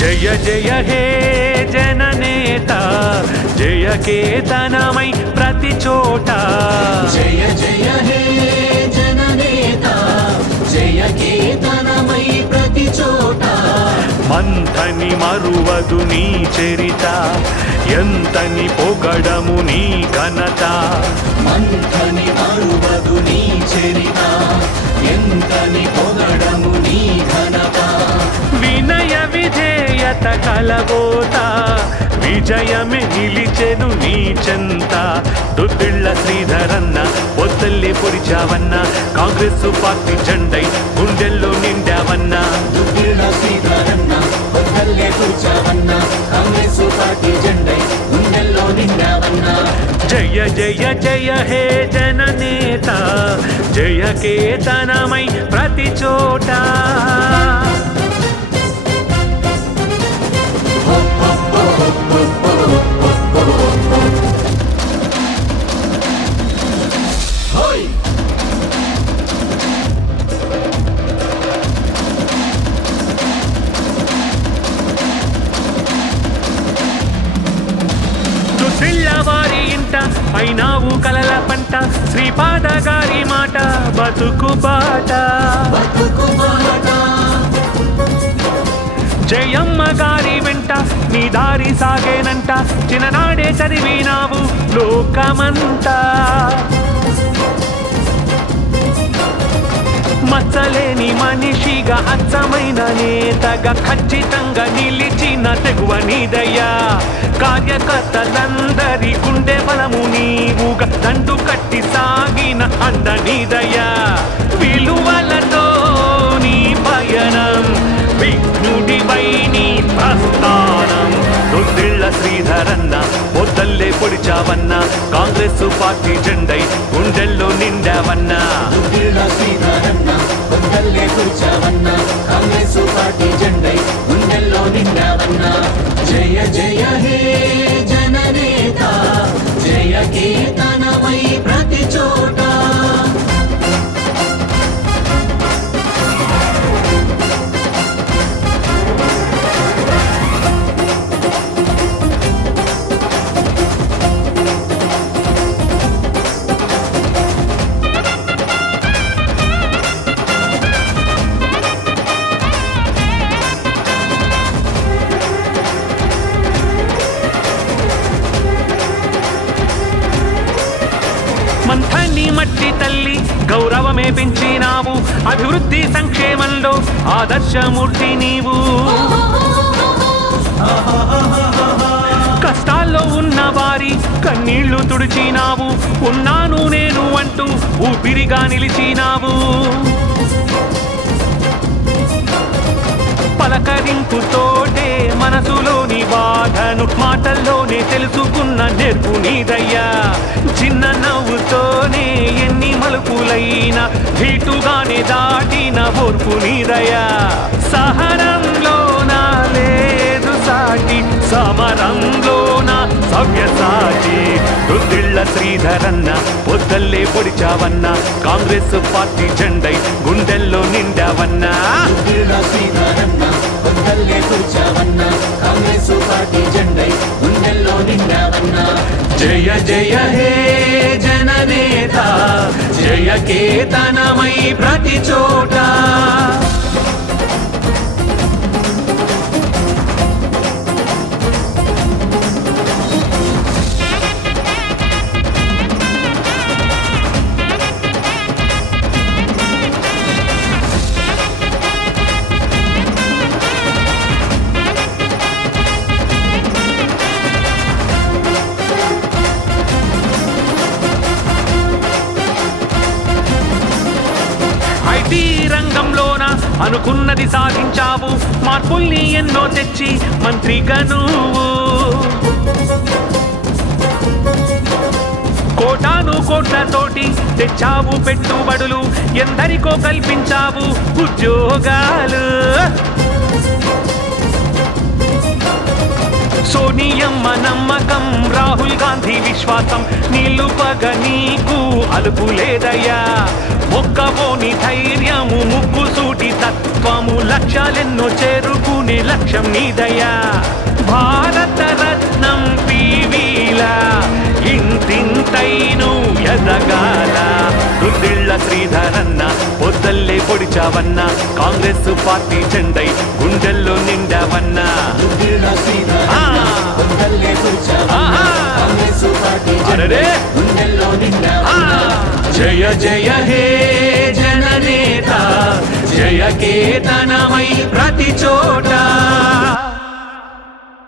జయ జయ హే జననేత జయ కేతనమై ప్రతి చోట. జయ జయ హే జననేత జయ కేతనమై ప్రతి చోట. మంథని మరువదు నీ చరిత ఎంతని పొగడము నీ ఘనత. మంథని అరువదు నీ చరిత ఎంతని ఘనత వినయ విధేయత కలబోత విజయమే నిలిచెను నీ చెంత. దుద్దిళ్ళ శ్రీధరన్న పొద్దల్లే పొడిచావన్న. కాంగ్రెస్ పార్టీ జెండై గుండెల్లో నిండావన్న. దుద్దిళ్ళ శ్రీధరన్న పొద్దల్లే కూర్చావన్న కాంగ్రెస్ పార్టీ జెండై గుండెల్లో నిండావన్నా. జయ జయ జయ హే జననేత జయ కేతనమై ప్రతి చోట. పిల్లవారి ఇంట అయినావు కలల పంట శ్రీపాద గారి మాట బతుకు బాట. మాట జయమ్మ గారి వెంట నీ దారి సాగేనంట చిన్ననాడే చదివినావు లోకమంతా. మచ్చలేని మనిషిగా అచ్చమైన నేతగా ఖచ్చితంగా నిలిచిన తెగువ నీదయ్యా. కార్యకర్తలందరి గుండె బలము నీవుగా దండు కట్టి సాగిన అంద నీదయ్యా. విలువలతో నీ పయనం విఘ్నుడివై నీ ప్రస్థానం. రుద్రిళ్ళ శ్రీధరన్న పొద్దల్లే పొడిచావన్న కాంగ్రెస్ పార్టీ జెండై గుండెల్లో నిండావన్నా. దుద్దిళ్ళ శ్రీధరన్న పొద్దల్లే కూర్చావన్న కాంగ్రెస్ పార్టీ జెండై గుండెల్లో నిండావన్నా. జయ జయ హే జననేత జయ కేతనమై ప్ర తల్లి గౌరవమే పెంచినావు అభివృద్ధి సంక్షేమంలో ఆదర్శమూర్తి నీవు. కష్టాల్లో ఉన్న వారి కన్నీళ్ళు తుడిచినావు. ఉన్నాను నేను అంటూ ఊపిరిగా నిలిచినావు. పలకరింపుతోటే మనసులోని బాధను మాటల్లోనే తెలుసుకున్న నేర్పు నీదయ్యా. చిన్న నవ్వుతోనే ఎన్ని మలుపులైన ధీటుగానే దాటిన ఓర్పు నీదయ్యా. సహనంలోన లేదు సాటి సమరంలోన సవ్యసాచి రుద్దిళ్ళ శ్రీధరన్న పొద్దల్లే పొడిచావన్న కాంగ్రెస్ పార్టీ జెండై గుండె కాంగ్రెస్ పార్టీ జెండై గుండెల్లో నిండావన్నా జయ జయ హే జననేత జయ కేతనమై ప్రతి చోటా. ఐటీ రంగంలోన అనుకున్నది సాధించావు. మార్పుల్ని ఎన్నో తెచ్చి మంత్రిగా నువ్వు కోటాను కోట్లతోటి తెచ్చావు పెట్టుబడులు ఎందరికో కల్పించావు ఉద్యోగాలు. సోనియమ్మ నమ్మకం. రాహుల్ గాంధీ విశ్వాసం. నిలుపగ నీకు అలుపు లేదయ్యా. మొక్కబోని ధైర్యము ముక్కు సూటి తత్వము లక్ష్యాలెన్నో చేరుకునే లక్ష్యం నీదయ్యా. భారత రత్నం పీవీలా ఇంతింతైను ఎదగాల. రుద్దిళ్ళ శ్రీధరన్న పొద్దల్లే పొడిచావన్న. కాంగ్రెస్ పార్టీ జెండై గుండెల్లో నిండావన్నా. శ్రీధరన్న. జయ జయ హే జననేత. జయ కేతనమై ప్రతి చోట.